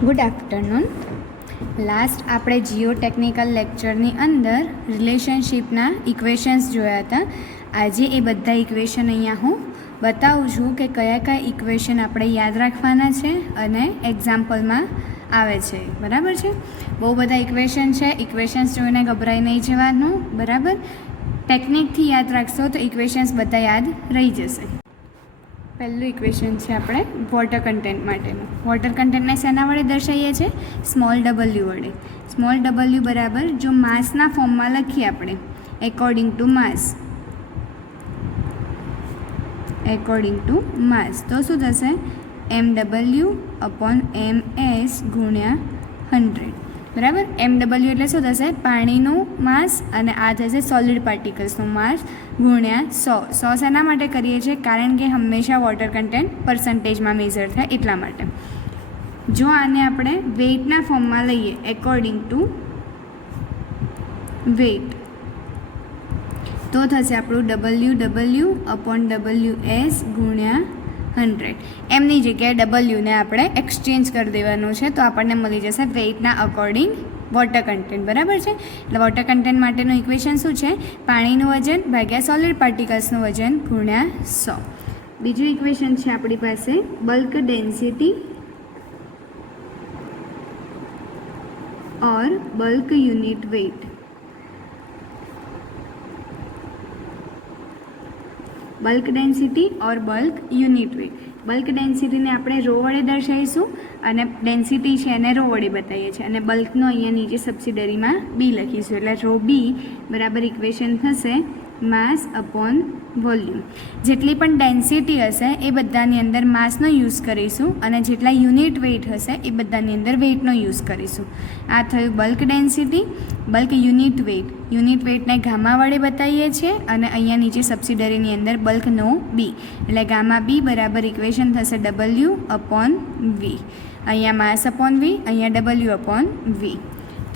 Good afternoon. Last આપણે જીઓટેકનિકલ લેક્ચરની અંદર રિલેશનશિપના equations જોયા હતા. આજે એ બધા ઇક્વેશન અહીંયા હું બતાવું છું કે કયા કયા ઇક્વેશન આપણે યાદ રાખવાના છે અને એક્ઝામ્પલમાં આવે છે. બરાબર છે. બહુ બધા ઇક્વેશન છે. ઇક્વેશન્સ જોઈને ગભરાઈ નહીં જવાનું. બરાબર. ટેકનિકથી યાદ રાખશો તો ઇક્વેશન્સ બધા યાદ રહી જશે. પહેલું ઇક્વેશન છે આપણે વોટર કન્ટેન્ટ માટેનું. વોટર કન્ટેન્ટને શેના વડે દર્શાવીએ છીએ? સ્મોલ ડબલ્યુ વડે. સ્મોલ ડબલ્યુ બરાબર જો માસના ફોર્મમાં લખીએ આપણે એકોર્ડિંગ ટુ માસ તો શું થશે? MW અપોન MS ગુણ્યા 100. બરાબર. MW એટલે શું થશે? પાણીનું માસ અને આ થશે સોલિડ પાર્ટિકલ્સનું માસ ગુણ્યા 100. 100 શેના માટે કરીએ છીએ? કારણ કે હંમેશા વોટર કન્ટેન્ટ પર્સન્ટેજમાં મેઝર થાય એટલા માટે. જો આને આપણે વેઇટના ફોર્મમાં લઈએ એકોર્ડિંગ ટુ વેઇટ તો થશે આપણું WW અપોન WS ગુણ્યા 100. એમની જગ્યાએ ડબલ્યુને આપણે એક્સચેન્જ કરી દેવાનું છે તો આપણને મળી જશે વેઇટના અકોર્ડિંગ વોટર કન્ટેન્ટ. બરાબર છે. એટલે વોટર કન્ટેન્ટ માટેનું ઇક્વેશન શું છે? પાણીનું વજન ભાગ્યા સોલિડ પાર્ટિકલ્સનું વજન ગુણ્યા 100. બીજું ઇક્વેશન છે આપણી પાસે bulk density or bulk unit weight. Bulk density or bulk unit weight. Bulk ડેન્સિટીને આપણે રો વડે દર્શાવીશું અને ડેન્સિટી છે એને રો વડે બતાવીએ છીએ અને બલ્કનો અહીંયા નીચે સબસિડરીમાં બી લખીશું. એટલે રો બી બરાબર ઇક્વેશન થશે માસ અપોન વોલ્યુમ. જેટલી પણ ડેન્સિટી હશે એ બધાની અંદર માસનો યુઝ કરીશું અને જેટલા યુનિટ વેઇટ હશે એ બધાની અંદર વેઇટનો યુઝ કરીશું. આ થયું bulk density. Bulk unit weight. Unit વેઇટને ગામા વડે બતાવીએ છીએ અને અહીંયા નીચે સબસિડરીની અંદર બલ્કનો બી. એટલે ગામા બી બરાબર ઇક્વેશન થશે W અપોન વી. અહીંયા માસ અપોન વી, અહીંયા W અપોન વી.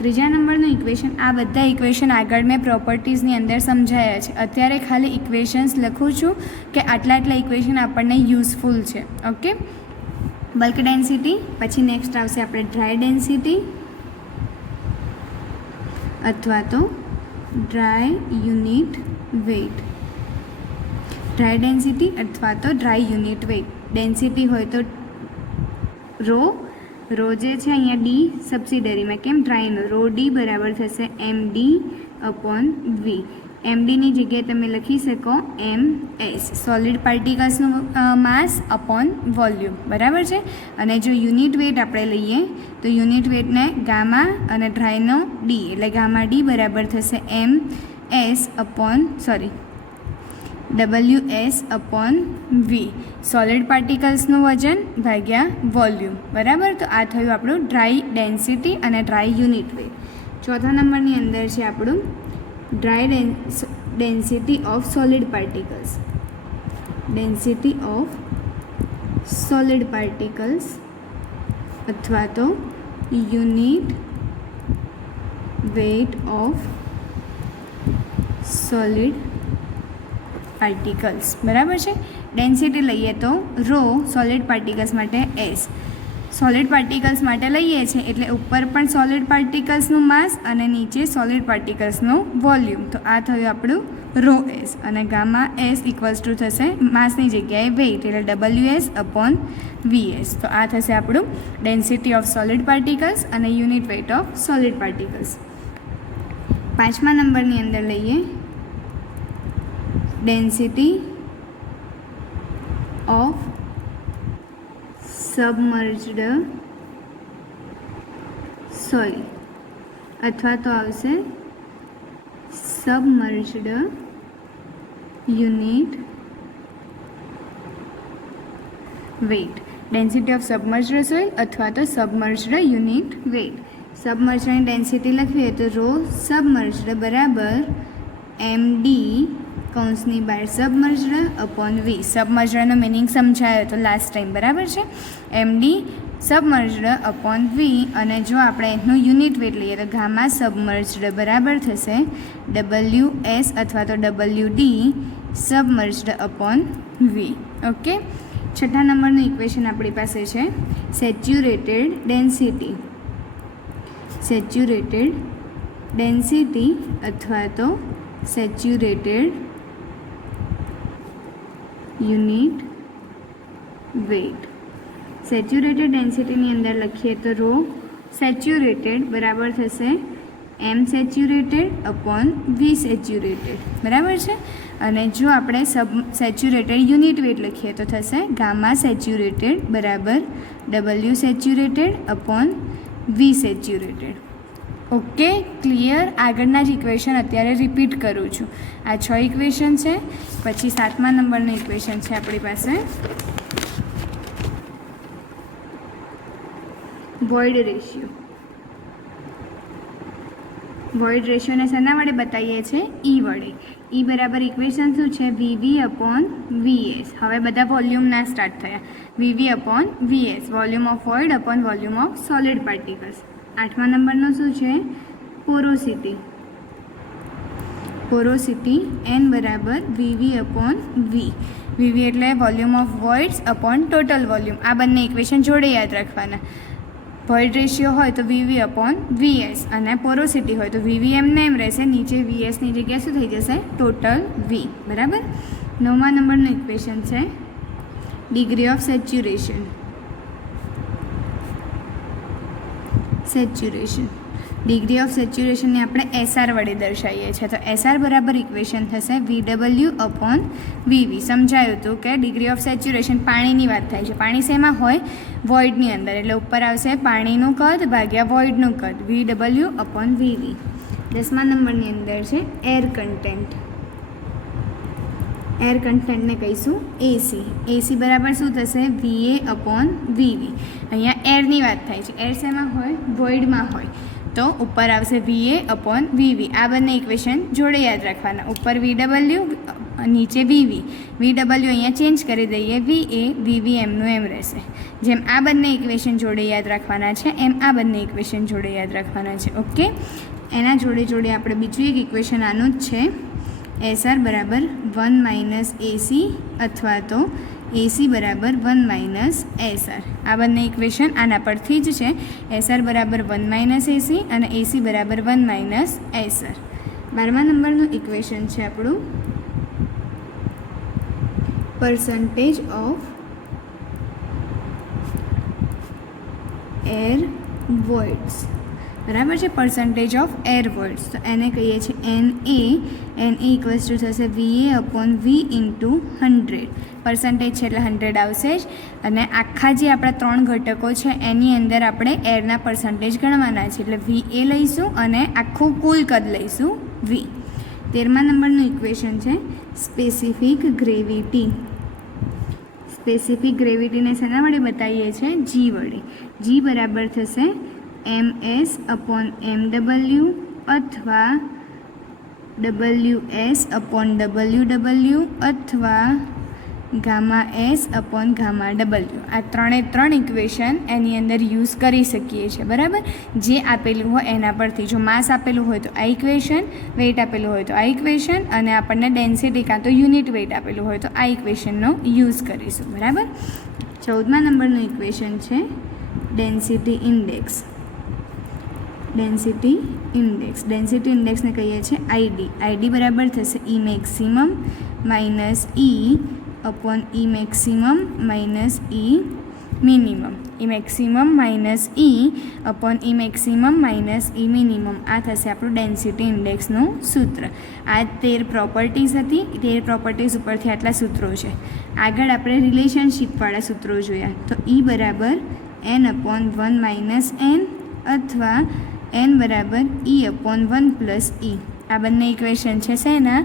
ત્રીજા નંબરનું ઇક્વેશન. આ બધા ઇક્વેશન આગળ મેં પ્રોપર્ટીઝની અંદર સમજાયા છે. અત્યારે ખાલી ઇક્વેશન્સ લખું છું કે આટલા ઇક્વેશન આપણને યુઝફુલ છે. ઓકે. Bulk density. પછી નેક્સ્ટ આવશે આપણે ડ્રાય ડેન્સિટી અથવા તો dry unit weight. Dry density અથવા તો ડ્રાય યુનિટ વેઇટ. ડેન્સિટી હોય તો રો જે છે અહીંયા ડી સબસિડરીમાં કેમ ડ્રાયનો રો ડી બરાબર થશે MD અપોન વી. MDની જગ્યાએ તમે લખી શકો MS સોલિડ પાર્ટિકલ્સનું માસ અપોન વોલ્યુમ. બરાબર છે. અને જો યુનિટ વેઇટ આપણે લઈએ તો યુનિટ વેઇટને ગામા અને ડ્રાયનો ડી એટલે ગામા ડી બરાબર થશે WS અપોન વી. સોલિડ પાર્ટિકલ્સનું વજન ભાગ્યા વોલ્યુમ. બરાબર. તો આ થયું આપણું ડ્રાય ડેન્સિટી અને ડ્રાય યુનિટ વેઇટ. ચોથા નંબરની અંદર છે આપણું dry density of solid particles. Density of solid particles અથવા તો unit weight of solid particles. બરાબર છે. ડેન્સિટી લઈએ તો રો સોલિડ પાર્ટિકલ્સ માટે S. સોલિડ પાર્ટિકલ્સ માટે લઈએ છીએ એટલે ઉપર પણ સોલિડ પાર્ટિકલ્સનું માસ અને નીચે સોલિડ પાર્ટિકલ્સનું વોલ્યુમ. તો આ થયું આપણું રો S અને ગામા S ઇક્વલ્સ ટુ થશે માસની જગ્યાએ વેઇટ એટલે WS અપોન VS. તો આ થશે આપણું ડેન્સિટી ઓફ સોલિડ પાર્ટિકલ્સ અને unit weight of solid particles. પાંચમા નંબરની અંદર લઈએ ડેન્સિટી ઓફ સબમર્જ્ડ સોઇલ અથવા તો આવશે submerged unit weight. Density of submerged soil અથવા તો સબમર્જ્ડ યુનિટ વેઇટ. સબમર્જ્ડની ડેન્સિટી લખીએ તો રો સબમર્જ્ડ બરાબર MD કૌંસની બહાર સબમર્જ્ડ અપોન વી. સબમર્જ્ડનો મિનિંગ સમજાયો તો લાસ્ટ ટાઈમ. બરાબર છે. MD સબમર્જ્ડ અપોન વી અને જો આપણે એનું યુનિટ વેઇટ લઈએ તો ગામા સબમર્જ્ડ બરાબર થશે WS અથવા તો WD સબમર્જ્ડ અપોન વી. ઓકે. છઠ્ઠા નંબરનું ઇક્વેશન આપણી પાસે છે સેચ્યુરેટેડ ડેન્સિટી. સેચ્યુરેટેડ ડેન્સિટી અથવા તો સેચ્યુરેટેડ યુનિટ વેઇટ. સેચ્યુરેટેડ ડેન્સિટીની અંદર લખીએ તો રો સેચ્યુરેટેડ બરાબર થશે એમ સેચ્યુરેટેડ અપોન વી સેચ્યુરેટેડ, બરાબર છે. અને જો આપણે સેચ્યુરેટેડ યુનિટ વેટ લખીએ તો થશે ગામા સેચ્યુરેટેડ બરાબર ડબલ્યુ સેચ્યુરેટેડ અપોન વી સેચ્યુરેટેડ. Okay, clear. આગળના જ ઇક્વેશન અત્યારે રિપીટ કરું છું. આ 6 ઇક્વેશન છે. પછી 7મા નંબરનું ઇક્વેશન છે આપણી પાસે વોઇડ રેશિયો. વોઇડ રેશિયોને શેના વડે બતાવીએ છીએ? ઈ વડે. ઈ બરાબર ઇક્વેશન શું છે? V V upon V S. હવે બધા વોલ્યુમના સ્ટાર્ટ થયા. V V upon V S, volume of void upon volume of solid particles. 8મા નંબરનું શું છે? પોરોસિટી. પોરોસિટી એન બરાબર વીવી અપોન વી. વીવી એટલે volume of voids upon total volume. આ બંને ઇક્વેશન જોડે યાદ રાખવાના. વોઇડ રેશિયો હોય તો વીવી અપોન વીએસ અને પોરોસિટી હોય તો વીવી એમને એમ રહેશે, નીચે વીએસની જગ્યાએ શું થઈ જશે? ટોટલ વી, બરાબર. 9મા નંબરનું ઇક્વેશન છે degree of saturation. Saturation degree of સેચ્યુરેશનને આપણે એસઆર વડે દર્શાવીએ છીએ. તો એસઆર બરાબર ઇક્વેશન થશે વીડબલ્યુ અપોન વીવી. સમજાયું હતું કે ડિગ્રી ઓફ સેચ્યુરેશન પાણીની વાત થાય છે. પાણી શેમાં હોય? વોઇડની અંદર. એટલે ઉપર આવશે પાણીનું કદ ભાગ્યા વોઇડનું કદ, વીડબલ્યુ અપોન વીવી. 10મા નંબરની અંદર છે એર કન્ટેન્ટ. એર કન્ટેન્ટને કહીશું એસી. એસી બરાબર શું થશે? વીએ અપોન વીવી. અહીંયા એરની વાત થાય છે. એર શેમાં હોય? વોઇડમાં હોય. તો ઉપર આવશે વીએ અપોન વીવી. આ બંને ઇક્વેશન જોડે યાદ રાખવાના. ઉપર વીડબલ્યુ, નીચે વીવી. વીડબલ્યુ અહીંયા ચેન્જ કરી દઈએ, વીએ વીવી એમનું એમ રહેશે. જેમ આ બંને ઇક્વેશન જોડે યાદ રાખવાના છે એમ આ બંને ઇક્વેશન જોડે યાદ રાખવાના છે. ઓકે, એના જોડે જોડે આપણે બીજું એક ઇક્વેશન આનું જ છે એસઆર બરાબર 1 માઇનસ એસી અથવા તો એસી બરાબર 1 માઇનસ એસઆર. આ બંને ઇક્વેશન આના પરથી જ છે. એસઆર બરાબર 1 માઇનસ એસી અને એસી બરાબર 1 માઇનસ એસઆર. 12મા નંબરનું ઇક્વેશન છે આપણું percentage of air voids. બરાબર છે, પર્સન્ટેજ ઓફ એર વોઇડ્સ. તો એને કહીએ છીએ એન એ ઇક્વલ્સ ટુ થશે વીએ અપોન વી ઇન્ટુ 100. પર્સન્ટેજ છે એટલે 100 આવશે જ. અને આખા જે આપણા 3 ઘટકો છે એની અંદર આપણે એરના પર્સન્ટેજ ગણવાના છે. એટલે વી એ લઈશું અને આખું કુલ કદ લઈશું વી. 13મા નંબરનું ઇક્વેશન છે સ્પેસિફિક ગ્રેવિટી. સ્પેસિફિક ગ્રેવિટીને શેના વડે બતાવીએ છીએ? જી વડે. જી બરાબર થશે એમએસ અપોન એમડબલ્યુ અથવા ડબલ્યુએસ અપોન ડબલ્યુ અથવા gamma S upon gamma W. આ 3 ઇક્વેશન એની અંદર યુઝ કરી શકીએ છીએ, બરાબર. જે આપેલું હોય એના પરથી. જો માસ આપેલું હોય તો આ ઇક્વેશન, વેઇટ આપેલું હોય તો આ ઇક્વેશન, અને આપણને ડેન્સિટી કાં તો યુનિટ વેઇટ આપેલું હોય તો આ ઇક્વેશનનો યુઝ કરીશું, બરાબર. 14મા નંબરનું ઇક્વેશન છે density index. Density index. Density ઇન્ડેક્સને કહીએ છીએ આઈડી. આઈડી બરાબર D e maximum minus e upon e maximum minus e minimum. E maximum minus e upon e maximum minus e minimum. આ થશે આપણું ડેન્સિટી ઇન્ડેક્સનું સૂત્ર. આ 13 પ્રોપર્ટીઝ હતી. 13 પ્રોપર્ટીઝ ઉપરથી આટલા સૂત્રો છે. આગળ આપણે રિલેશનશીપવાળા સૂત્રો જોયા. તો ઈ બરાબર એન અપોન 1 માઇનસ એન અથવા એન બરાબર ઈ અપોન 1 પ્લસ ઈ. આ બંને ઇક્વેશન છે શેના?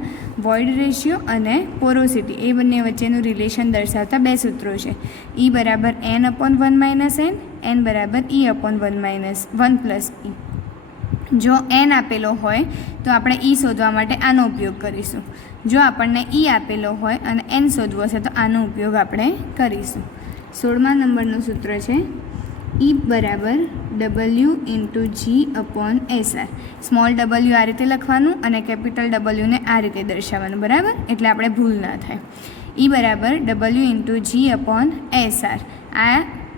વોઇડ રેશિયો અને પોરોસિટી. એ બંને વચ્ચેનું રિલેશન દર્શાવતા 2 સૂત્રો છે. ઈ બરાબર એન અપોન 1 માઇનસ એન બરાબર ઈ અપોન 1 પ્લસ ઈ. જો એન આપેલો હોય તો આપણે ઈ શોધવા માટે આનો ઉપયોગ કરીશું. જો આપણને ઈ આપેલો હોય અને એન શોધવો હશે તો આનો ઉપયોગ આપણે કરીશું. 16મા નંબરનું સૂત્ર છે ઈ બરાબર ડબલ્યુ ઇન્ટુ જી અપોન એસઆર. સ્મોલ ડબલ્યુ આ રીતે લખવાનું અને કેપિટલ ડબલ્યુને આ રીતે દર્શાવવાનું, બરાબર. એટલે આપણે ભૂલ ના થાય. E બરાબર ડબલ્યુ ઇન્ટુ જી અપોન એસઆર. આ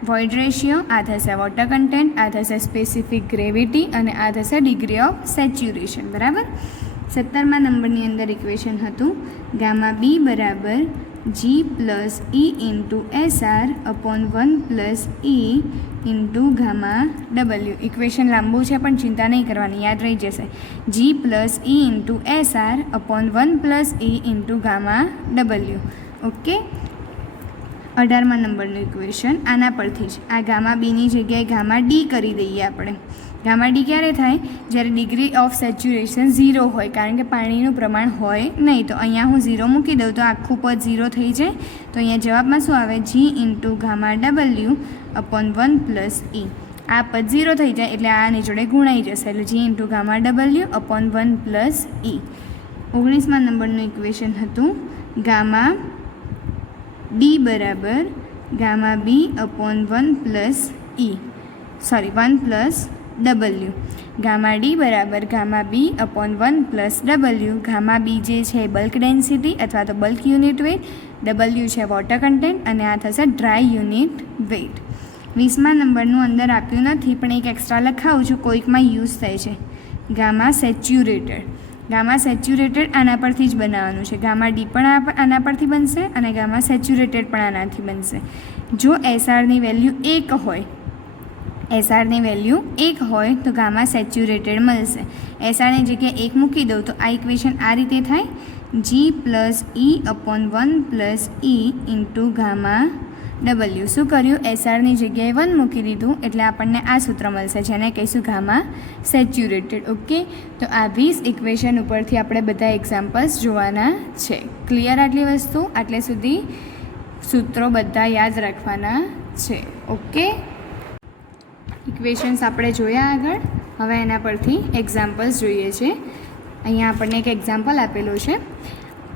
વોઇડ રેશિયો, આ થશે વોટર કન્ટેન્ટ, આ થશે સ્પેસિફિક ગ્રેવિટી અને આ થશે ડિગ્રી ઓફ સેચ્યુરેશન. બરાબર. 17મા નંબરની અંદર ઇક્વેશન હતું ગામા બી બરાબર G plus E into SR upon 1 plus E into gamma W. Equation લાંબુ છે પણ ચિંતા નહીં કરવાની, યાદ રહી જશે. G plus E into SR upon 1 plus E into gamma W. Okay. 18મા નંબરનું ઇક્વેશન આના પરથી જ આ ગામા બીની જગ્યાએ ગામા ડી કરી દઈએ આપણે. ગામા ડી ક્યારે થાય? જ્યારે ડિગ્રી ઓફ સેચ્યુરેશન 0 હોય, કારણ કે પાણીનું પ્રમાણ હોય નહીં. તો અહીંયા હું 0 મૂકી દઉં તો આખું પદ 0 થઈ જાય. તો અહીંયા જવાબમાં શું આવે? G into gamma W upon 1 plus E. આ પદ 0 થઈ જાય એટલે આની જોડે ગુણાઈ જશે, એટલે G into gamma W upon 1 plus E. 19મા નંબરનું ઇક્વેશન હતું ગામા ડી બરાબર gamma B upon 1 plus E, 1 plus W. Gamma D બરાબર gamma B upon 1 plus W. Gamma B જે છે બલ્ક ડેન્સિટી અથવા તો બલ્ક યુનિટ વેઇટ, ડબલ્યુ છે વોટર કન્ટેન્ટ અને આ થશે ડ્રાય યુનિટ વેઇટ. 20મા નંબરનું અંદર આપ્યું નથી પણ એક એક્સ્ટ્રા લખાવું છું, કોઈકમાં યુઝ થાય છે. Gamma saturated. ગામા સેચ્યુરેટેડ આના પરથી જ બનાવવાનું છે. ગામા ડી પણ આના પરથી બનશે અને ગામા સેચ્યુરેટેડ પણ આનાથી બનશે. જો એસઆરની વેલ્યુ 1 હોય, એસઆરની વેલ્યુ 1 હોય તો ગામા સેચ્યુરેટેડ મળશે. એસઆરની જગ્યાએ 1 મૂકી દઉં તો આ ઇક્વેશન આ રીતે થાય, G plus E upon 1 plus E into gamma W. શું કર્યું? એસઆરની જગ્યાએ 1 મૂકી દીધું એટલે આપણને આ સૂત્ર મળશે, જેને કહીશું ગામા સેચ્યુરેટેડ. ઓકે. તો આ 20 ઇક્વેશન ઉપરથી આપણે બધા એક્ઝામ્પલ્સ જોવાના છે. ક્લિયર? આટલી વસ્તુ આટલે સુધી સૂત્રો બધા યાદ રાખવાના છે. ઓકે. ઇક્વેશન્સ આપણે જોયા આગળ. હવે એના પરથી એક્ઝામ્પલ્સ જોઈએ છે. અહીંયા આપણને એક એક્ઝામ્પલ આપેલું છે.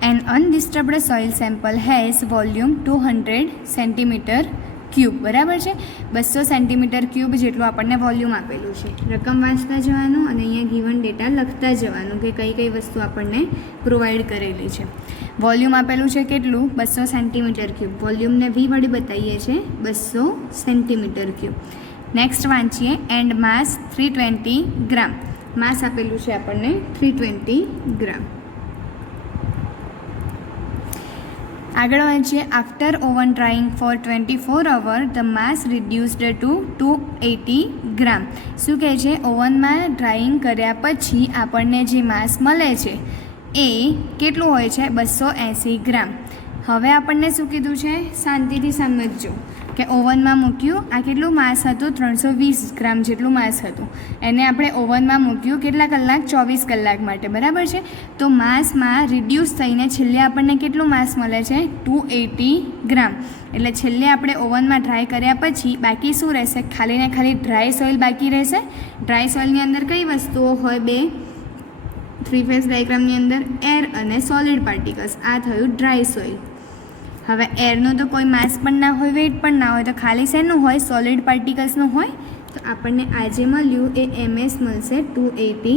An undisturbed soil sample has volume 200 centimetre cube. બરાબર છે. 200 સેન્ટીમીટર ક્યુબ જેટલું આપણને વોલ્યુમ આપેલું છે. રકમ વાંચતા જવાનું અને અહીંયા ગિવન ડેટા લખતા જવાનું કે કઈ કઈ વસ્તુ આપણને પ્રોવાઈડ કરેલી છે. વોલ્યુમ આપેલું છે કેટલું? 200 સેન્ટીમીટર ક્યુબ. વોલ્યુમને વી વડે બતાવીએ છીએ 200 સેન્ટીમીટર ક્યુબ. નેક્સ્ટ વાંચીએ એન્ડ માસ 320 ગ્રામ. માસ આપેલું છે આપણને 320 ગ્રામ. આગળ વાંચીએ after oven drying for 24 hour the mass reduced to 280 gram. શું કહે છે? ઓવનમાં ડ્રાઈંગ કર્યા પછી આપણને જે માસ મળે છે એ કેટલું હોય છે? 280 ગ્રામ. હવે આપણને શું કીધું છે? શાંતિથી સમજજો કે ઓવનમાં મૂક્યું, આ કેટલું માસ હતું? 320 ગ્રામ જેટલું માસ હતું. એને આપણે ઓવનમાં મૂક્યું કેટલા કલાક? 24 કલાક માટે. બરાબર છે. તો માસમાં રિડ્યુસ થઈને છેલ્લે આપણને કેટલું માસ મળે છે? 280 ગ્રામ. એટલે છેલ્લે આપણે ઓવનમાં ડ્રાય કર્યા પછી બાકી શું રહેશે? ખાલી ને ખાલી ડ્રાય સોઇલ બાકી રહેશે. ડ્રાય સોઇલની અંદર કઈ વસ્તુઓ હોય? 3 ફેઝ ડાયાગ્રામની અંદર એર અને સોલિડ પાર્ટિકલ્સ. આ થયું ડ્રાય સોઇલ. હવે એરનું તો કોઈ માસ પણ ના હોય, વેઇટ પણ ના હોય, તો ખાલી શેનું હોય? સોલિડ પાર્ટિકલ્સનું હોય. તો આપણને આજે મળ્યું એ એમએસ મળશે 280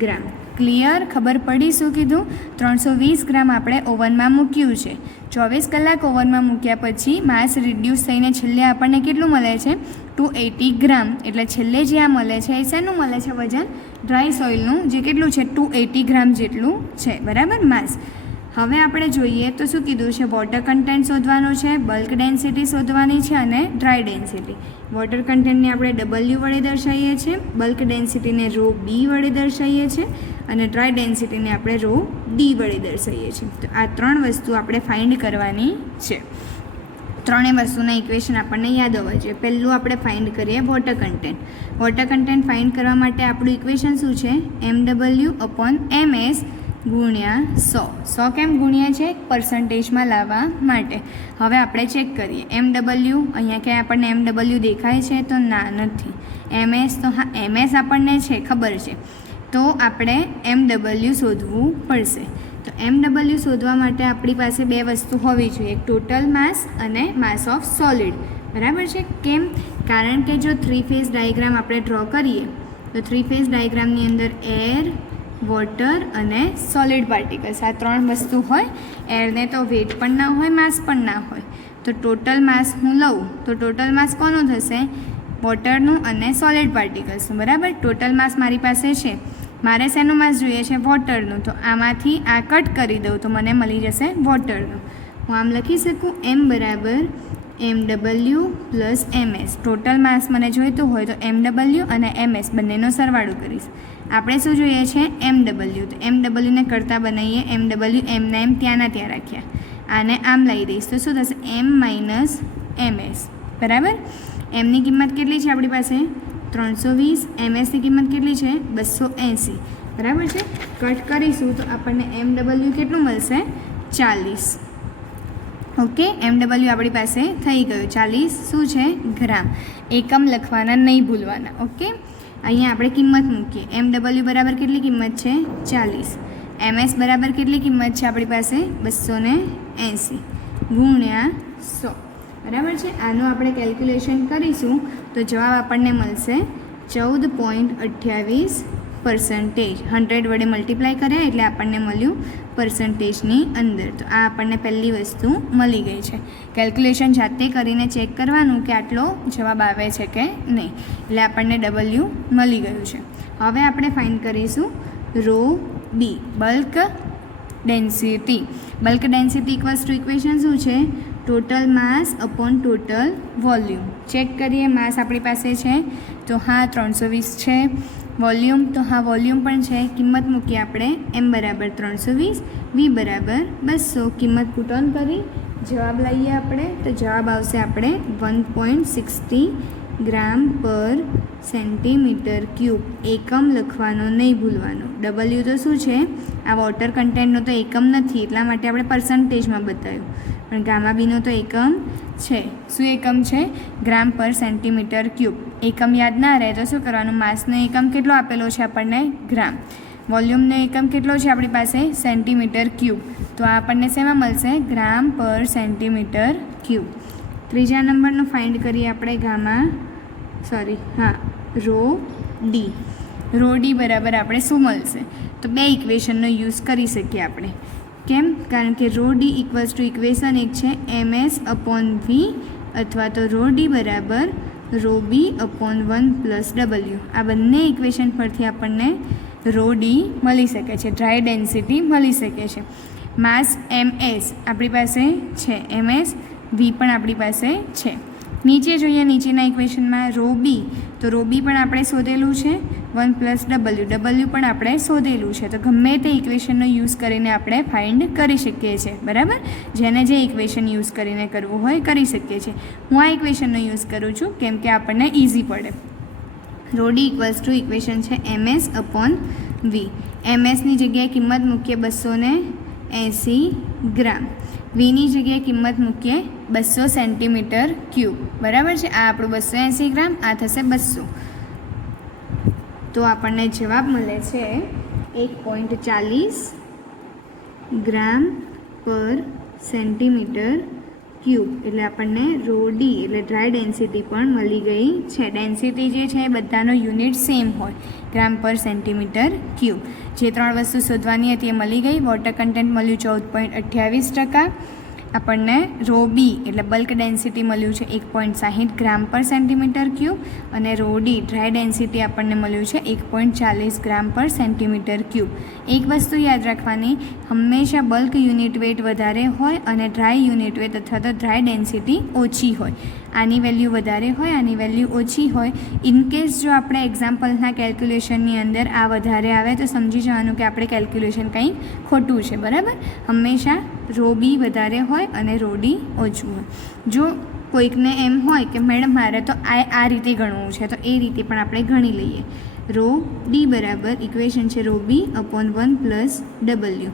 ગ્રામ. ક્લિયર? ખબર પડી શું કીધું? 320 ગ્રામ આપણે ઓવનમાં મૂક્યું છે. 24 કલાક ઓવનમાં મૂક્યા પછી માસ રિડ્યુસ થઈને છેલ્લે આપણને કેટલું મળે છે? 280 ગ્રામ. એટલે છેલ્લે જે આ મળે છે એ શેનું મળે છે? વજન ડ્રાય સોઇલનું, જે કેટલું છે? 280 ગ્રામ જેટલું છે. બરાબર. માસ. હવે આપણે જોઈએ તો શું કીધું છે? વોટર કન્ટેન્ટ શોધવાનું છે, બલ્ક ડેન્સિટી શોધવાની છે અને ડ્રાય ડેન્સિટી. વોટર કન્ટેન્ટને આપણે ડબલ્યુ વડે દર્શાવીએ છીએ, બલ્ક ડેન્સિટીને રો બી વડે દર્શાવીએ છીએ અને ડ્રાય ડેન્સિટીને આપણે રો ડી વડે દર્શાવીએ છીએ. તો આ 3 વસ્તુ આપણે ફાઇન્ડ કરવાની છે. 3 વસ્તુના ઇક્વેશન આપણને યાદ હોવા જોઈએ. પહેલું આપણે ફાઇન્ડ કરીએ water content. Water content find કરવા માટે આપણું ઇક્વેશન શું છે? MW અપોન MS ગુણ્યા 100. 100 કેમ ગુણ્યા છે? પર્સન્ટેજમાં લાવવા માટે. હવે આપણે ચેક કરીએ. MW અહીંયા ક્યાંય આપણને MW દેખાય છે? તો ના, નથી. MS તો હા, MS આપણને છે, ખબર છે. તો આપણે MW શોધવું પડશે. તો MW શોધવા માટે આપણી પાસે 2 વસ્તુ હોવી જોઈએ, એક ટોટલ માસ અને માસ ઓફ સોલિડ. બરાબર છે. કેમ? કારણ કે જો 3 ફેઝ ડાયાગ્રામ આપણે ડ્રો કરીએ તો 3 ફેઝ ડાયાગ્રામની અંદર એર, વોટર અને સોલિડ પાર્ટિકલ્સ, આ 3 વસ્તુ હોય. એરને તો વેટ પણ ના હોય, માસ પણ ના હોય. તો ટોટલ માસ હું લઉં તો ટોટલ માસ કોનું થશે? વોટરનું અને સોલિડ પાર્ટિકલ્સનું. બરાબર, ટોટલ માસ મારી પાસે છે. મારે શેનું માસ જોઈએ છે? વોટરનું. તો આમાંથી આ કટ કરી દઉં તો મને મળી જશે વોટરનું. હું આમ લખી શકું એમ બરાબર MW પ્લસ MS. ટોટલ માસ મને જોઈતું હોય તો MW અને MS બંનેનો સરવાળો કરીશ. આપણે શું જોઈએ છે? MW. તો MWને કરતાં બનાવીએ. MW એમના એમ ત્યાંના ત્યાં રાખ્યા. આને આમ લઈ દઈશ તો શું થશે? M minus MS. બરાબર, એમની કિંમત કેટલી છે આપણી પાસે? 320. MSની કિંમત કેટલી છે? 280. બરાબર છે. કટ કરીશું તો આપણને MW કેટલું મળશે? 40. ઓકે, MW આપણી પાસે થઈ ગયું 40. શું છે? ગ્રામ. એકમ લખવાના નહીં ભૂલવાના. ઓકે, અહીંયા આપણે કિંમત મૂકીએ. MW બરાબર કેટલી કિંમત છે? 40. MS બરાબર કેટલી કિંમત છે આપણી પાસે? 280 ગુણ્યા 100. બરાબર છે. આનું આપણે કેલ્ક્યુલેશન કરીશું તો જવાબ આપણને મળશે 14.28%. 100 વડે મલ્ટીપ્લાય કર્યા એટલે આપણને મળ્યું પર્સન્ટેજની અંદર. તો આ આપણને પહેલી વસ્તુ મળી ગઈ છે. કેલ્ક્યુલેશન જાતે કરીને ચેક કરવાનું કે આટલો જવાબ આવે છે કે નહીં. એટલે આપણને W મળી ગયું છે. હવે આપણે ફાઇન્ડ કરીશું rho B, bulk density. Bulk density equals to equation શું છે? Total mass upon total volume. Check કરીએ. માસ આપણી પાસે છે તો હા 320 છે. વોલ્યુમ તો હા વોલ્યુમ પણ છે. કિંમત મૂકીએ આપણે. M બરાબર 320, V બરાબર 200. કિંમત પુટ ઓન કરી જવાબ લઈએ આપણે તો જવાબ આવશે આપણે 1.60 ગ્રામ પર સેન્ટીમીટર ક્યુબ. એકમ લખવાનો નહીં ભૂલવાનો. W તો શું છે? આ વોટર કન્ટેન્ટનો તો એકમ નથી એટલા માટે આપણે પર્સન્ટેજમાં બતાવ્યું, પણ ગામા બીનો તો એકમ છે. શું એકમ છે? ગ્રામ પર સેન્ટીમીટર ક્યુબ. એકમ યાદ ના રહે તો શું કરવાનું? માસનો એકમ કેટલો આપેલો છે આપણને? ગ્રામ. વોલ્યુમનો એકમ કેટલો છે આપણી પાસે? Centimetre cube. તો આ આપણને શેમાં મળશે? ગ્રામ પર સેન્ટીમીટર ક્યુબ. ત્રીજા નંબરનું ફાઇન્ડ કરીએ આપણે રો ડી. રો ડી બરાબર આપણે શું મળશે? તો બે ઇક્વેશનનો યુઝ કરી શકીએ આપણે. કેમ? કારણ કે rho D equals to equation એક છે MS અપોન V, અથવા તો રો ડી બરાબર રો બી અપોન 1 + W. આ બંને ઇક્વેશન પરથી આપણને રો ડી મળી શકે છે, ડ્રાય ડેન્સિટી મળી શકે છે. માસ MS આપણી પાસે છે, MS V પણ આપણી પાસે છે. નીચે જોઈએ, નીચેના ઇક્વેશનમાં રો બી, તો રો બી પણ આપણે શોધેલું છે 1 + W. W પણ આપણે શોધેલું છે. તો ગમે તે ઇક્વેશનનો યુઝ કરીને આપણે ફાઇન્ડ કરી શકીએ છીએ. બરાબર, જેને જે ઇક્વેશન યુઝ કરીને કરવું હોય કરી શકીએ છીએ. હું આ ઇક્વેશનનો યુઝ કરું છું કેમ કે આપણને ઇઝી પડે. Rho D equals to equation છે MS અપોન V. MSની જગ્યાએ કિંમત મૂકીએ 280 ગ્રામ. વીની જગ્યાએ કિંમત મૂકીએ 200 સેન્ટીમીટર ક્યુબ. બરાબર છે. આ આપણું 280 ગ્રામ, આ થશે 200. તો આપણને જવાબ મળે છે 1.40 ગ્રામ પર સેન્ટીમીટર ક્યુબ. એટલે આપણને રો ડી એટલે ડ્રાય ડેન્સિટી પણ મળી ગઈ છે. ડેન્સિટી જે છે એ બધાનો યુનિટ સેમ હોય, ગ્રામ પર સેન્ટીમીટર ક્યુબ. જે 3 વસ્તુ શોધવાની હતી એ મળી ગઈ. વોટર કન્ટેન્ટ મળ્યું 14.28%. આપણને રો બી એટલે બલ્ક ડેન્સિટી મળ્યું છે 1.60 ગ્રામ પર સેન્ટીમીટર ક્યુબ, અને રો ડી ડ્રાય ડેન્સિટી આપણને મળ્યું છે 1.40 ગ્રામ પર સેન્ટીમીટર ક્યુબ. એક વસ્તુ યાદ રાખવાની, હંમેશા બલ્ક યુનિટ વેટ વધારે હોય અને ડ્રાય યુનિટ વેટ અથવા તો ડ્રાય ડેન્સિટી ઓછી હોય. આની વેલ્યુ વધારે હોય, આની વેલ્યુ ઓછી હોય. ઇનકેસ જો આપણે એક્ઝામ્પલના કેલ્ક્યુલેશનની અંદર આ વધારે આવે તો સમજી જવાનું કે આપણે કેલ્ક્યુલેશન કંઈ ખોટું છે. બરાબર, હંમેશા રો બી વધારે હોય અને રો ડી ઓછું હોય. જો કોઈકને એમ હોય કે મેડમ મારે તો આ રીતે ગણવું છે તો એ રીતે પણ આપણે ગણી લઈએ. રો ડી બરાબર ઇક્વેશન છે રો બી અપોન 1 + W.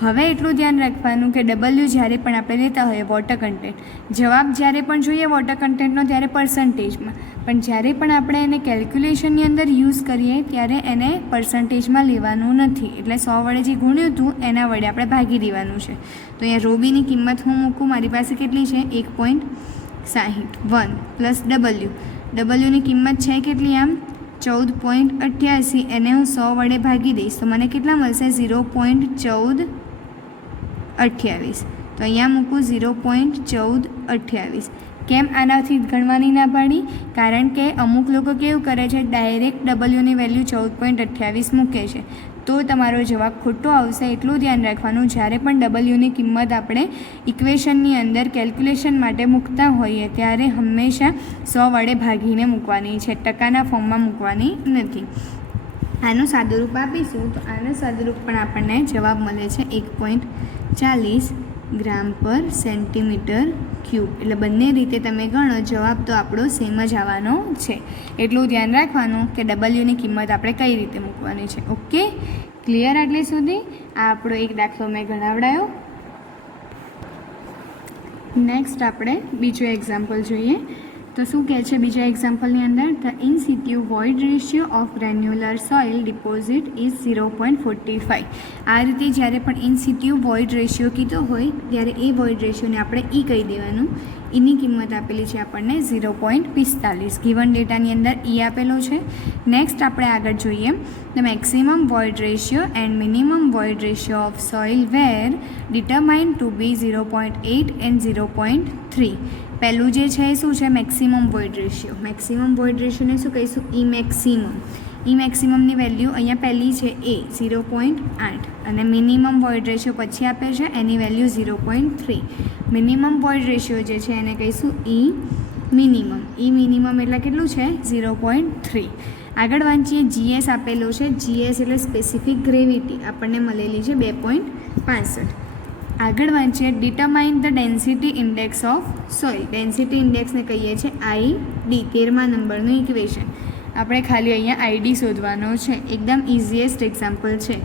હવે એટલું ધ્યાન રાખવાનું કે W જ્યારે પણ આપણે લેતા હોઈએ વોટર કન્ટેન્ટ, જવાબ જ્યારે પણ જોઈએ વોટર કન્ટેન્ટનો ત્યારે પર્સન્ટેજમાં, પણ જ્યારે પણ આપણે એને કેલ્ક્યુલેશનની અંદર યુઝ કરીએ ત્યારે એને પર્સન્ટેજમાં લેવાનું નથી. એટલે 100 વડે જે ગુણ્યું હતું એના વડે આપણે ભાગી દેવાનું છે. તો અહીંયા રો બીની કિંમત હું મૂકું, મારી પાસે કેટલી છે 1.60 1 + W. Wની કિંમત છે કેટલી? આમ 14.88 એને હું 100 વડે ભાગી દઈશ તો મને કેટલા મળશે? 0.1428. તો અહીંયા મૂકું 0.1428. કેમ આનાથી ગણવાની ના પાડી? કારણ કે અમુક લોકો કેવું કરે છે, ડાયરેક્ટ ડબલ્યુની વેલ્યુ 14.28 મૂકે છે, તો તમારો જવાબ ખોટો આવશે. એટલું ધ્યાન રાખવાનું, જ્યારે પણ ડબલ્યુની કિંમત આપણે ઇક્વેશનની અંદર કેલ્ક્યુલેશન માટે મૂકતા હોઈએ ત્યારે હંમેશા 100 વડે ભાગીને મૂકવાની છે, ટકાના ફોર્મમાં મૂકવાની નથી. આનું સાદુરૂપ આપીશું તો આનું સાદુરૂપ પણ આપણને જવાબ મળે છે 1.40 ગ્રામ પર સેન્ટીમીટર ક્યુબ. એટલે બંને રીતે તમે ગણો, જવાબ તો આપણો સેમ જ આવવાનો છે. એટલું ધ્યાન રાખવાનું કે ડબલ્યુની કિંમત આપણે કઈ રીતે મૂકવાની છે. Okay, clear? આટલે સુધી આ આપણો એક દાખલો મેં ગણાવડાયો. નેક્સ્ટ આપણે બીજો એક્ઝામ્પલ જોઈએ. તો શું કહે છે બીજા એક્ઝામ્પલની અંદર? The in situ void ratio of granular soil deposit is 0.45. આ રીતે જ્યારે પણ ઇન સિટ્યુ વોઇડ રેશિયો કીધો હોય ત્યારે એ વોઇડ રેશિયોને આપણે ઈ કહી દેવાનું. એની કિંમત આપેલી છે આપણને 0.45. ગિવન ડેટાની અંદર ઈ આપેલો છે. નેક્સ્ટ આપણે આગળ જોઈએ. The maximum void ratio and minimum void ratio of soil were determined to be 0.8 and 0.3. પહેલું જે છે એ શું છે? Maximum void ratio. Maximum void રેશિયોને શું કહીશું? ઈ મેક્સિમમ. ઈ મેક્સિમમની વેલ્યુ અહીંયા પહેલી છે એ 0.8 અને મિનિમમ વોઇડ રેશિયો પછી આપે છે એની વેલ્યુ 0.3. મિનિમમ વોઇડ રેશિયો જે છે એને કહીશું ઈ મિનિમમ. ઈ મિનિમમ એટલે કેટલું છે? 0.3. આગળ વાંચીએ. જીએસ આપેલું છે. જીએસ એટલે સ્પેસિફિક ગ્રેવિટી આપણને મળેલી છે 2.65. આગળ વાંચીએ. Determine the density index of soil. Density ઇન્ડેક્સને કહીએ છીએ આઈડી. 13મા નંબરનું ઇક્વેશન. આપણે ખાલી અહીંયા આઈડી શોધવાનો છે. એકદમ ઇઝીએસ્ટ એક્ઝામ્પલ છે.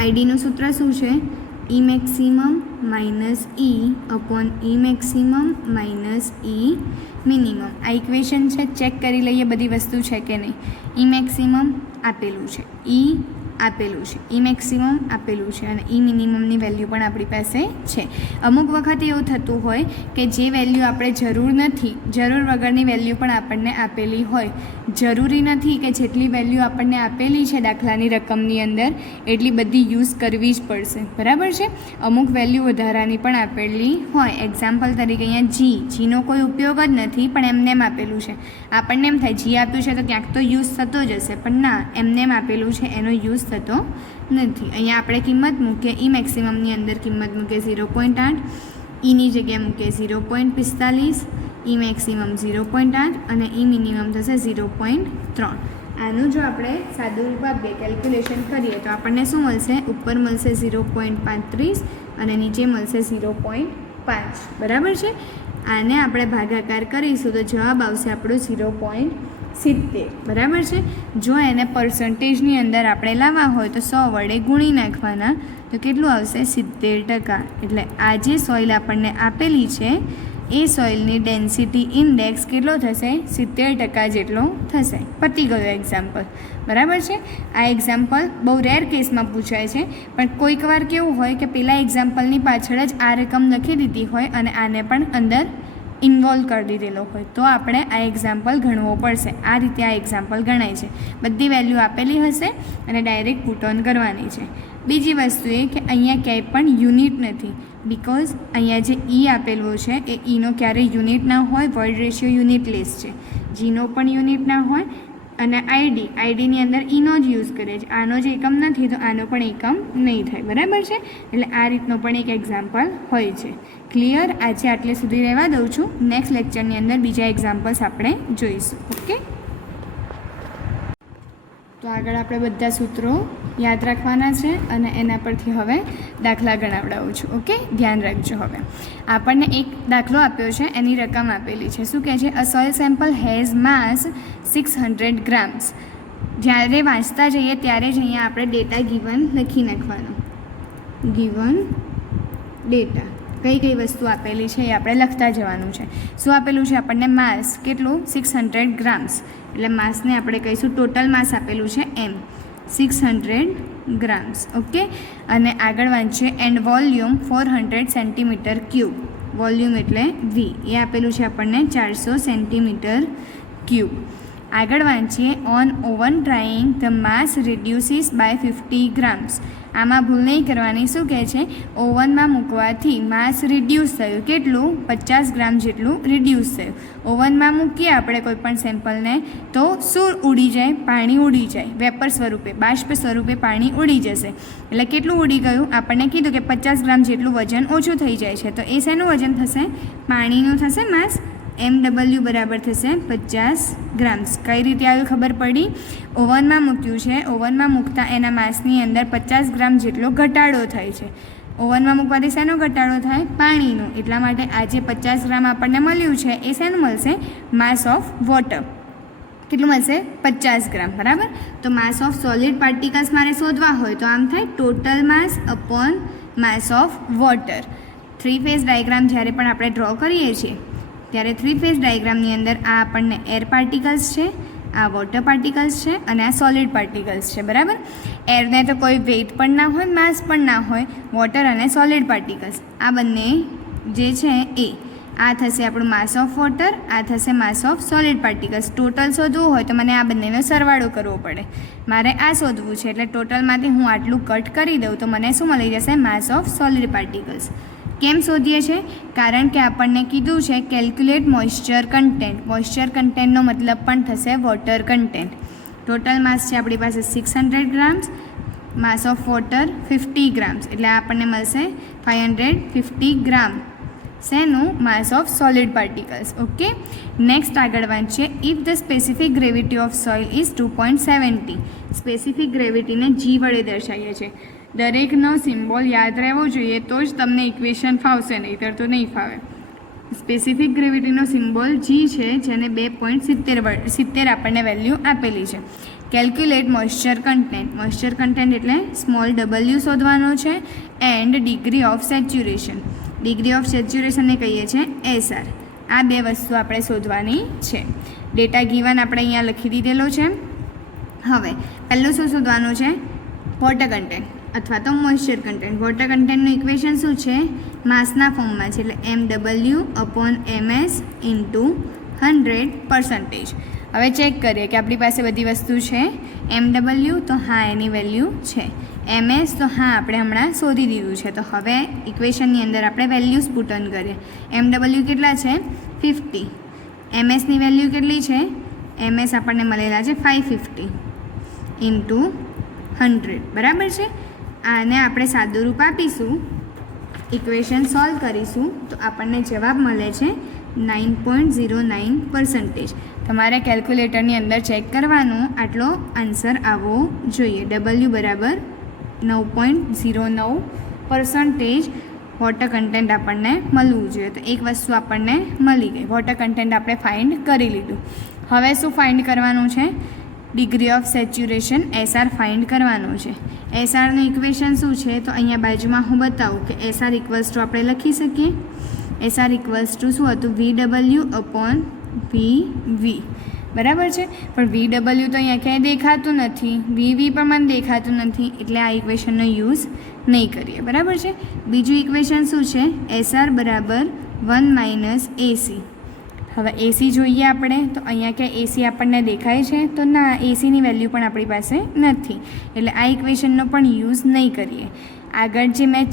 આઈડીનું સૂત્ર શું છે? ઈ maximum minus e upon e maximum minus e minimum. આ ઇક્વેશન છે. ચેક કરી લઈએ બધી વસ્તુ છે કે નહીં. ઈ મેક્સિમમ આપેલું છે, ઈ આપેલું છે, ઈ મેક્સિમમ આપેલું છે અને ઈ મિનિમમની વેલ્યુ પણ આપણી પાસે છે. અમુક વખત એવું થતું હોય કે જે વેલ્યુ આપણે જરૂર નથી, જરૂર વગરની વેલ્યુ પણ આપણને આપેલી હોય. જરૂરી નથી કે જેટલી વેલ્યુ આપણને આપેલી છે દાખલાની રકમની અંદર એટલી બધી યુઝ કરવી જ પડશે, બરાબર છે. અમુક વેલ્યુ વધારાની પણ આપેલી હોય. એક્ઝામ્પલ તરીકે અહીંયા જીનો કોઈ ઉપયોગ જ નથી પણ એમને એમ આપેલું છે. આપણને એમ થાય જી આપ્યું છે તો ક્યાંક તો યુઝ થતો જ હશે, પણ ના, એમને એમ આપેલું છે, એનો યુઝ થતો નથી. અહીંયા આપણે કિંમત મૂકીએ. ઈ મેક્સિમમની અંદર કિંમત મૂકીએ 0.8, ઈની જગ્યાએ મૂકીએ 0.45, ઈ મેક્સિમમ 0.8 અને ઈ મિનિમમ થશે 0.3. આનું જો આપણે સાદું રૂપ આપીએ, કેલ્ક્યુલેશન કરીએ તો આપણને શું મળશે? ઉપર મળશે 0.35 અને નીચે મળશે 0.5, બરાબર છે. આને આપણે ભાગાકાર કરીશું તો જવાબ આવશે આપણો 0.70, બરાબર છે. જો એને પર્સન્ટેજની અંદર આપણે લાવવા હોય તો 100 વડે ગુણી નાખવાના તો કેટલું આવશે? 70%. એટલે આ જે સોઇલ આપણને આપેલી છે એ સોઇલની ડેન્સિટી ઇન્ડેક્સ કેટલો થશે? 70% જેટલો થશે. પતી ગયો એક્ઝામ્પલ, બરાબર છે. આ એક્ઝામ્પલ બહુ રેર કેસમાં પૂછાય છે, પણ કોઈક વાર કેવું હોય કે પેલા એક્ઝામ્પલની પાછળ જ આ રકમ લખી દીધી હોય અને આને પણ અંદર ઇન્વોલ્વ કરી દીધેલો હોય તો આપણે આ એક્ઝામ્પલ ગણવો પડશે. આ રીતે આ એક્ઝામ્પલ ગણાય છે. બધી વેલ્યુ આપેલી હશે અને ડાયરેક્ટ પુટ ઓન કરવાની છે. બીજી વસ્તુ એ કે અહીંયા ક્યાંય પણ યુનિટ નથી, બિકોઝ અહીંયા જે ઈ આપેલો છે એ ઈનો ક્યારેય યુનિટ ના હોય. વોઇડ રેશિયો યુનિટલેસ છે. જીનો પણ યુનિટ ના હોય અને આઈડીની અંદર ઈનો જ યુઝ કરે છે. આનો જ એકમ નથી તો આનો પણ એકમ નહીં થાય, બરાબર છે. એટલે આ રીતનો પણ એક એક્ઝામ્પલ હોય છે. ક્લિયર? આજે આટલે સુધી રહેવા દઉં છું. નેક્સ્ટ લેક્ચરની અંદર બીજા એક્ઝામ્પલ્સ આપણે જોઈશું. ઓકે, તો આગળ આપણે બધા સૂત્રો યાદ રાખવાના છે અને એના પરથી હવે દાખલા ગણાવડાવું છું. ઓકે, ધ્યાન રાખજો. હવે આપણને એક દાખલો આપ્યો છે, એની રકમ આપેલી છે. શું કહે છે? A soil sample has mass 600 grams. જ્યારે વાંચતા જઈએ ત્યારે જ અહીંયા આપણે ડેટા ગિવન લખી નાખવાનો. ગિવન ડેટા, કઈ કઈ વસ્તુ આપેલી છે એ આપણે લખતા જવાનું છે. શું આપેલું છે આપણને? માસ કેટલું? 600 grams. એટલે માસને આપણે કહીશું, ટોટલ માસ આપેલું છે એમ 600 grams. ઓકે, અને આગળ વાંચીએ. And volume 400 centimetre cube. Volume એટલે વી, એ આપેલું છે આપણને 400 સેન્ટીમીટર ક્યુબ. આગળ વાંચીએ. On oven drying the mass reduces by 50 grams. આમાં ભૂલ નહીં કરવાની. શું કહે છે? ઓવનમાં મૂકવાથી માસ રિડ્યુસ થયું. કેટલું? 50 ગ્રામ જેટલું રિડ્યુસ થયું. ઓવનમાં મૂકીએ આપણે કોઈ પણ સેમ્પલને તો શું ઉડી જાય? પાણી ઉડી જાય. વેપર સ્વરૂપે, બાષ્પ સ્વરૂપે પાણી ઉડી જશે. એટલે કેટલું ઉડી ગયું? આપણને કીધું કે 50 ગ્રામ જેટલું વજન ઓછું થઈ જાય છે. તો એ શેનું વજન થશે? પાણીનું થશે માસ. MW બરાબર થશે 50 ગ્રામ્સ. કઈ રીતે આવ્યું ખબર પડી? ઓવનમાં મૂક્યું છે. ઓવનમાં મૂકતા એના માસની અંદર 50 ગ્રામ જેટલો ઘટાડો થાય છે. ઓવનમાં મૂકવાથી શેનો ઘટાડો થાય? પાણીનો. એટલા માટે આ જે 50 ગ્રામ આપણને મળ્યું છે એ શેનું મળશે? માસ ઓફ વોટર. કેટલું મળશે? 50 ગ્રામ. બરાબર. તો માસ ઓફ સોલિડ પાર્ટિકલ્સ મારે શોધવા હોય તો આમ થાય total mass upon mass of water. 3 phase diagram જ્યારે પણ આપણે ડ્રો કરીએ છીએ ત્યારે 3 ફેઝ ડાયાગ્રામની અંદર આ આપણને એર પાર્ટિકલ્સ છે, આ વોટર પાર્ટિકલ્સ છે અને આ સોલિડ પાર્ટિકલ્સ છે. બરાબર. એરને તો કોઈ વેઇટ પણ ના હોય, માસ પણ ના હોય. વોટર અને સોલિડ પાર્ટિકલ્સ આ બંને જે છે એ આ થશે આપણું માસ ઓફ વોટર, આ થશે માસ ઓફ સોલિડ પાર્ટિકલ્સ. ટોટલ શોધવું હોય તો મને આ બંનેનો સરવાળો કરવો પડે. મારે આ શોધવું છે એટલે ટોટલમાંથી હું આટલું કટ કરી દઉં તો મને શું મળી જશે? માસ ઓફ સોલિડ પાર્ટિકલ્સ. કેમ શોધીએ છીએ? કારણ કે આપણને કીધું છે કેલ્ક્યુલેટ મોઇશ્ચર કન્ટેન્ટ. મોઇશ્ચર કન્ટેન્ટનો મતલબ પણ થશે વોટર કન્ટેન્ટ. ટોટલ માસ છે આપણી પાસે 600 grams, mass of water 50 grams, એટલે આપણને મળશે 550 ગ્રામ. શેનું? Mass of solid particles. Okay. Next આગળ વાંચીએ. If the specific gravity of soil is 2.70. Specific ગ્રેવિટીને G વડે દર્શાવીએ છીએ. દરેકનો સિમ્બોલ યાદ રહેવો જોઈએ તો જ તમને ઇક્વેશન ફાવશે, નહીંતર તો નહીં ફાવે. સ્પેસિફિક ગ્રેવિટીનો સિમ્બોલ G છે, જેને 2.70 આપણને વેલ્યુ આપેલી છે. Calculate moisture content. Moisture content એટલે સ્મોલ w શોધવાનો છે and degree of saturation. Degree of સેચ્યુરેશનને કહીએ છીએ SR. આ બે વસ્તુ આપણે શોધવાની છે. ડેટા ગીવન આપણે અહીંયા લખી દીધેલો છે. હવે પહેલું શું શોધવાનું છે? વોટર કન્ટેન્ટ અથવા તો મોઇશ્ચર કન્ટેન્ટ. વોટર કન્ટેન્ટનું ઇક્વેશન શું છે? માસના ફોર્મમાં છે, એટલે MW/MS ઇન્ટુ 100%. હવે ચેક કરીએ કે આપણી પાસે બધી વસ્તુ છે. MW તો હા એની વેલ્યુ છે. MS તો હા આપણે હમણાં શોધી દીધું છે. તો હવે ઇક્વેશનની અંદર આપણે વેલ્યુઝ પુટ ઓન કરીએ. MW કેટલા છે? 50. MSની વેલ્યુ કેટલી છે? MS આપણને મળેલા છે 550 ઇન્ટુ 100. બરાબર છે. આને આપણે સાદું રૂપ આપીશું, ઇક્વેશન સોલ્વ કરીશું તો આપણને જવાબ મળે છે 9.09%. તમારે કેલ્ક્યુલેટરની અંદર ચેક કરવાનું, આટલો આન્સર આવવો જોઈએ. W બરાબર 9.09% વોટર કન્ટેન્ટ આપણને મળવું જોઈએ. તો એક વસ્તુ આપણને મળી ગઈ. વોટર કન્ટેન્ટ આપણે ફાઇન્ડ કરી લીધું. હવે શું ફાઇન્ડ કરવાનું છે? Degree of saturation SR find કરવાનું છે. SRનું ઇક્વેશન શું છે? તો અહીંયા બાજુમાં હું બતાવું કે SR ઇક્વલ્સ ટુ આપણે લખી શકીએ. SR ઇક્વલ્સ ટુ શું હતું? VW/VV. બરાબર છે. પણ VW તો અહીંયા ક્યાંય દેખાતું નથી, VV પણ મને દેખાતું નથી, એટલે આ ઇક્વેશનનો યુઝ નહીં કરીએ. બરાબર છે. બીજું ઇક્વેશન શું છે? SR બરાબર 1 - AC. હવે AC જોઈએ આપણે તો અહીંયા ક્યાં AC આપણને દેખાય છે? તો ના, ACની વેલ્યુ પણ આપણી પાસે નથી, એટલે આ ઇક્વેશનનો પણ યુઝ નહીં કરીએ. આગળ જે મેં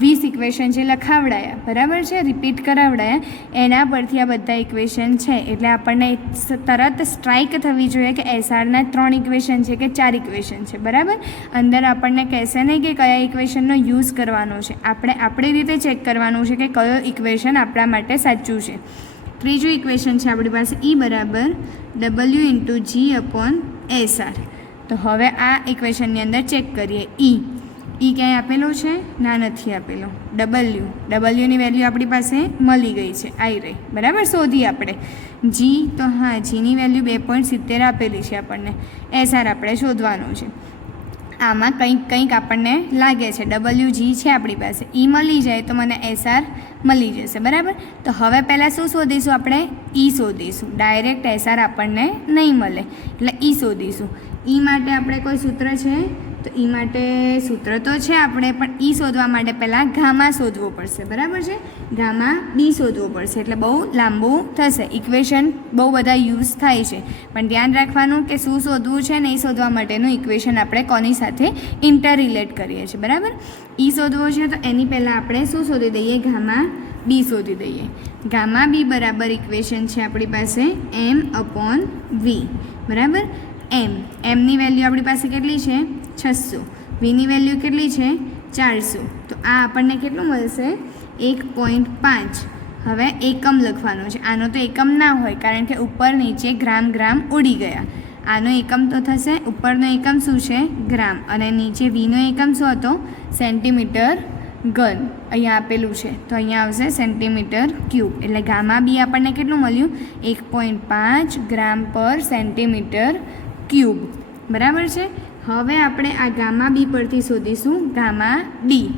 20 ઇક્વેશન જે લખાવડાયા, બરાબર છે, રિપીટ કરાવડાયા, એના પરથી આ બધા ઇક્વેશન છે. એટલે આપણને તરત સ્ટ્રાઇક થવી જોઈએ કે SRના 3 ઇક્વેશન છે કે 4 ઇક્વેશન છે. બરાબર. અંદર આપણને કહેશે નહીં કે કયા ઇક્વેશનનો યુઝ કરવાનો છે. આપણે આપણી રીતે ચેક કરવાનું છે કે કયો ઇક્વેશન આપણા માટે સાચું છે. ત્રીજું ઇક્વેશન છે આપણી પાસે E બરાબર W/G/SR. તો હવે આ ઇક્વેશનની અંદર ચેક કરીએ. E ક્યાંય આપેલો છે? ના, નથી આપેલો. Wની વેલ્યુ આપણી પાસે મળી ગઈ છે, આવી રહી. બરાબર. શોધી આપણે. G તો હા, Gની વેલ્યુ 2.70 આપેલી છે આપણને. SR આપણે શોધવાનું છે. આમાં કંઈક આપણને લાગે છે. WG છે આપણી પાસે, E મળી જાય તો મને SR મળી જશે. બરાબર. તો હવે પહેલાં શું શોધીશું? આપણે E શોધીશું. ડાયરેક્ટ SR આપણને નહીં મળે એટલે E શોધીશું. E માટે આપણે કોઈ સૂત્ર છે? તો ઈ માટે સૂત્ર તો છે આપણે, પણ ઈ શોધવા માટે પહેલાં ગામા શોધવો પડશે, બરાબર છે. ગામા બી શોધવો પડશે, એટલે બહુ લાંબુ થશે. ઇક્વેશન બહુ બધા યુઝ થાય છે, પણ ધ્યાન રાખવાનું કે શું શોધવું છે ને એ શોધવા માટેનું ઇક્વેશન આપણે કોની સાથે ઇન્ટર રિલેટ કરીએ છીએ, બરાબર. ઈ શોધવો છે તો એની પહેલાં આપણે શું શોધી દઈએ, ગામા બી શોધી દઈએ. ગામા બી બરાબર ઇક્વેશન છે આપણી પાસે m/v, બરાબર. એમની વેલ્યુ આપણી પાસે કેટલી છે, 600. વીની વેલ્યુ કેટલી છે, 400. તો આ આપણને કેટલું મળશે, 1.5. હવે એકમ લખવાનો છે. આનો તો એકમ ના હોય, કારણ કે ઉપર નીચે ગ્રામ ઉડી ગયા. આનો એકમ તો થશે, ઉપરનો એકમ શું છે, ગ્રામ, અને નીચે વીનો એકમ શું હતો, સેન્ટીમીટર ઘન. અહીંયા આપેલું છે તો અહીંયા આવશે સેન્ટીમીટર ક્યુબ. એટલે ગામા બી આપણને કેટલું મળ્યું, 1.5 ગ્રામ પર સેન્ટીમીટર ક્યુબ, બરાબર છે. હવે આપણે આ ગામા બી પરથી શોધીશું gamma D.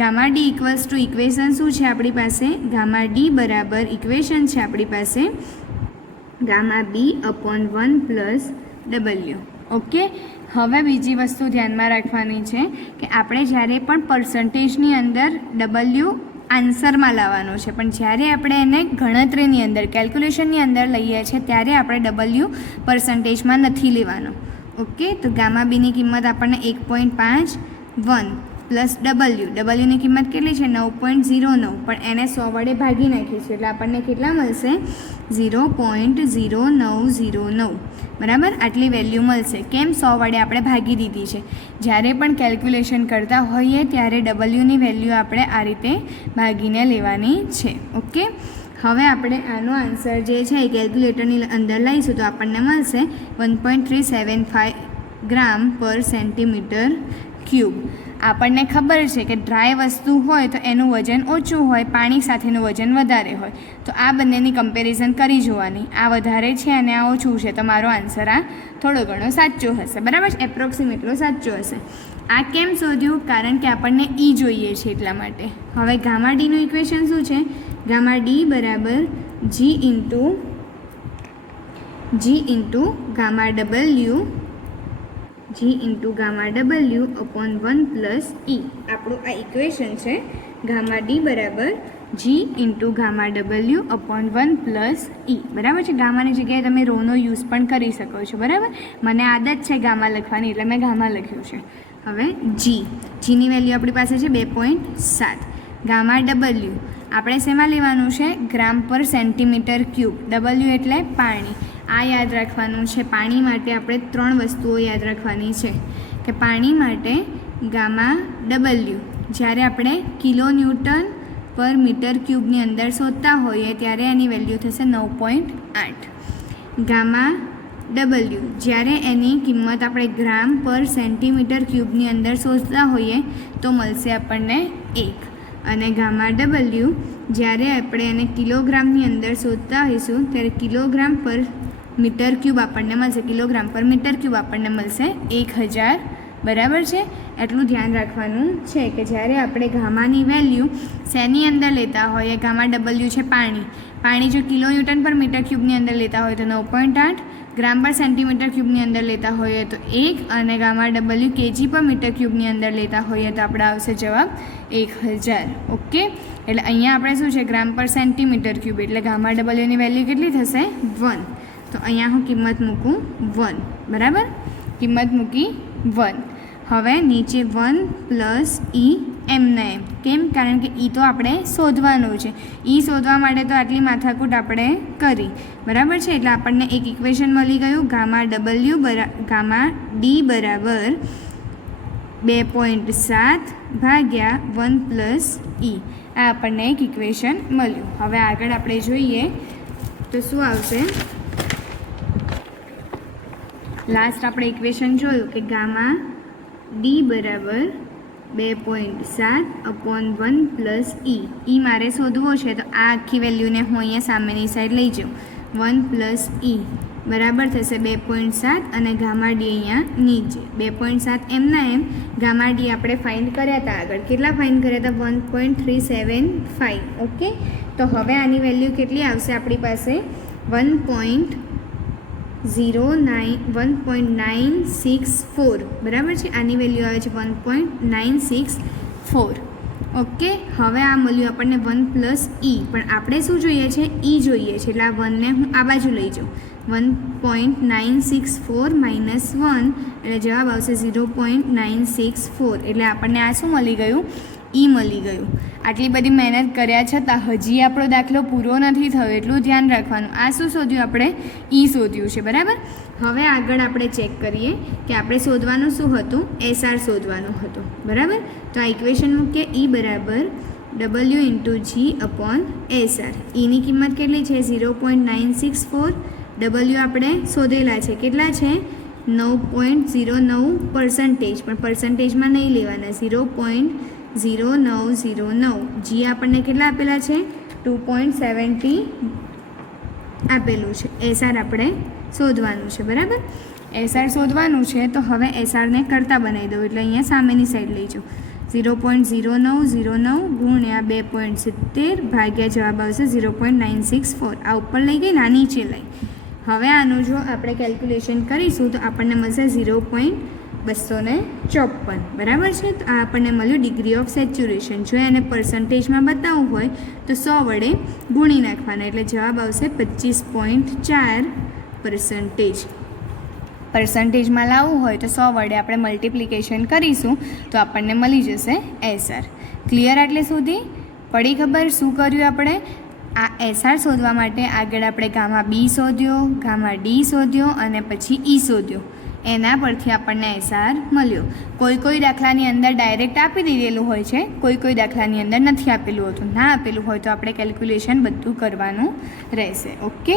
Gamma D equals to equation શું છે આપણી પાસે, ગામા ડી બરાબર ઇક્વેશન છે આપણી પાસે gamma B upon 1+w. Okay. હવે બીજી વસ્તુ ધ્યાનમાં રાખવાની છે કે આપણે જ્યારે પણ પર્સન્ટેજની અંદર w આન્સરમાં લાવવાનો છે, પણ જ્યારે આપણે એને ગણતરીની અંદર કેલ્ક્યુલેશનની અંદર લઈએ છીએ ત્યારે આપણે w પર્સન્ટેજમાં નથી લેવાનો. ઓકે. તો ગામા બીની કિંમત આપણને 1.5 1 પ્લસ ડબલ્યુની કિંમત કેટલી છે, 9.09, પણ એને 100 વડે ભાગી નાખીશું એટલે આપણને કેટલા મળશે, 0.0909, બરાબર. આટલી વેલ્યુ મળશે. કેમ, 100 વડે આપણે ભાગી દીધી છે. જ્યારે પણ કેલ્ક્યુલેશન કરતા હોઈએ ત્યારે ડબલ્યુની વેલ્યુ આપણે આ રીતે ભાગીને લેવાની છે. ઓકે. હવે આપણે આનો આન્સર જે છે એ કેલ્ક્યુલેટરની અંદર લઈશું તો આપણને મળશે 1.375 ગ્રામ પર સેન્ટીમીટર ક્યુબ. આપણને ખબર છે કે ડ્રાય વસ્તુ હોય તો એનું વજન ઓછું હોય, પાણી સાથેનું વજન વધારે હોય. તો આ બંનેની કમ્પેરિઝન કરી જોવાની, આ વધારે છે અને આ ઓછું છે, તો મારો આન્સર આ થોડો ઘણો સાચો હશે, બરાબર છે, એપ્રોક્સિમેટલો સાચો હશે. આ કેમ શોધ્યું, કારણ કે આપણને ઈ જોઈએ છે એટલા માટે. હવે ગામા ડીનું ઇક્વેશન શું છે, ગામા ડી બરાબર G into gamma W upon 1+e. આપણું આ ઇક્વેશન છે. ગામા ડી બરાબર G into gamma W upon 1+e, બરાબર છે. ગામાની જગ્યાએ તમે રોનો યુઝ પણ કરી શકો છો, બરાબર. મને આદત છે ગામા લખવાની એટલે મેં ગામા લખ્યું છે. હવે જીની વેલ્યુ આપણી પાસે છે 2.7. ગામા ડબલ્યુ આપણે શેમાં લેવાનું છે, ગ્રામ પર સેન્ટીમીટર ક્યુબ. ડબલ્યુ એટલે પાણી. આ યાદ રાખવાનું છે. પાણી માટે આપણે 3 વસ્તુઓ યાદ રાખવાની છે કે પાણી માટે ગામા ડબલ્યુ જ્યારે આપણે કિલોન્યુટન પર મીટર ક્યુબની અંદર શોધતા હોઈએ ત્યારે એની વેલ્યુ થશે 9.8. ગામા ડબલ્યુ જ્યારે એની કિંમત આપણે ગ્રામ પર સેન્ટીમીટર ક્યુબની અંદર શોધતા હોઈએ તો મળશે આપણને 1. અને ગામા ડબલ્યુ જ્યારે આપણે એને કિલોગ્રામની અંદર શોધતા હોઈશું ત્યારે કિલોગ્રામ પર મીટર ક્યુબ આપણને મળશે, કિલોગ્રામ પર મીટર ક્યુબ આપણને મળશે 1000, બરાબર છે. એટલું ધ્યાન રાખવાનું છે કે જ્યારે આપણે ગામાની વેલ્યુ શેની અંદર લેતા હોઈએ, ગામા ડબલ્યુ છે પાણી જો કિલોન્યુટન પર મીટર ક્યુબની અંદર લેતા હોય તો 9.8, ગ્રામ પર સેન્ટીમીટર ક્યુબની અંદર લેતા હોઈએ તો 1, અને ગામા ડબલ્યુ કેજી પર મીટર ક્યુબની અંદર લેતા હોઈએ તો આપણે આવશે જવાબ 1000. ઓકે. એટલે અહીંયા આપણે શું છે, ગ્રામ પર સેન્ટીમીટર ક્યુબ, એટલે ગામા ડબલ્યુની વેલ્યુ કેટલી થશે, 1. તો અહીંયા હું કિંમત મૂકું 1, બરાબર. કિંમત મૂકી 1. હવે નીચે 1+e એમને એમ. કેમ, કારણ કે ઈ તો આપણે શોધવાનું છે. ઈ શોધવા માટે તો આટલી માથાકૂટ આપણે કરી, બરાબર છે. એટલે આપણને એક ઇક્વેશન મળી ગયું, ગામા ડી બરાબર 2.7 ભાગ્યા 1+e. આ આપણને એક ઇક્વેશન મળ્યું. હવે આગળ આપણે જોઈએ તો શું આવશે. લાસ્ટ આપણે ઇક્વેશન જોયું કે ગામા ડી બરાબર 2.7 અપોન 1+e. ઈ મારે શોધવો છે તો આ આખી વેલ્યુને હું અહીંયા સામેની સાઈડ લઈ જાઉં. 1+e બરાબર થશે 2.7 અને ગામા ડી અહીંયા નીચે 2.7 એમના એમ. ગામા ડી આપણે ફાઇન્ડ કર્યા હતા આગળ. કેટલા ફાઇન્ડ કર્યા હતા, 1.375. ઓકે. તો હવે આની વેલ્યુ કેટલી આવશે આપણી પાસે, 1.375 1.964 બરાબર છે. આની વેલ્યુ આવે છે 1.964. ઓકે, હવે આ મળ્યું આપણને 1 પ્લસ ઈ, પણ આપણે શું જોઈએ છે? ઈ જોઈએ છે, એટલે આ 1ને હું આ બાજુ લઈ જાઉં. 1.964 માઇનસ 1 એટલે જવાબ આવશે 0.964. એટલે આપણને આ શું મળી ગયું? ઈ મળી ગયું. આટલી બધી મહેનત કર્યા છતાં હજી આપણો દાખલો પૂરો નથી થયો, એટલું ધ્યાન રાખવાનું. આ શું શોધ્યું આપણે? ઈ શોધ્યું છે, બરાબર. હવે આગળ આપણે ચેક કરીએ કે આપણે શોધવાનું શું હતું? એસઆર શોધવાનું હતું, બરાબર. તો આ ઇક્વેશન મૂકીએ, ઈ બરાબર W ઇન્ટુ જી અપોન એસઆર. ઈની કિંમત કેટલી છે? 0.964. W આપણે શોધેલા છે, કેટલા છે? 9.09%, પણ પર્સન્ટેજમાં નહીં લેવાના. 0.0909. જી આપણને કેટલા આપેલા છે? 2.70 આપેલું છે. એસઆર આપણે શોધવાનું છે, બરાબર. એસઆર શોધવાનું છે, તો હવે એસઆરને કરતા બનાવી દઉં, એટલે અહીંયા સામેની સાઈડ લઈ જાઉં. 0.0909 ગુણ્યા 2.70 ભાગ્યા જવાબ આવશે 0.964. આ ઉપર લઈ ગઈ ને, આ નીચે લઈ. હવે આનું જો આપણે કેલ્ક્યુલેશન કરીશું તો આપણને મળશે 0.254, બરાબર છે. તો આ આપણને મળ્યું ડિગ્રી ઓફ સેચ્યુરેશન. જો એને પર્સન્ટેજમાં બતાવવું હોય તો 100 વડે ગુણી નાખવાના, એટલે જવાબ આવશે 25.4%. પર્સન્ટેજમાં લાવવું હોય તો 100 વડે આપણે મલ્ટિપ્લિકેશન કરીશું તો આપણને મળી જશે એસઆર. ક્લિયર? આટલે સુધી પડી ખબર શું કર્યું આપણે? આ એસઆર શોધવા માટે આગળ આપણે ગામા બી શોધ્યો, ગામા ડી શોધ્યો અને પછી ઈ શોધ્યો. એના પરથી આપણને એસઆર મળ્યો. કોઈ દાખલાની અંદર ડાયરેક્ટ આપી દીધેલું હોય છે, કોઈ દાખલાની અંદર નથી આપેલું હોતું. ના આપેલું હોય તો આપણે કેલ્ક્યુલેશન બધું કરવાનું રહેશે. ઓકે.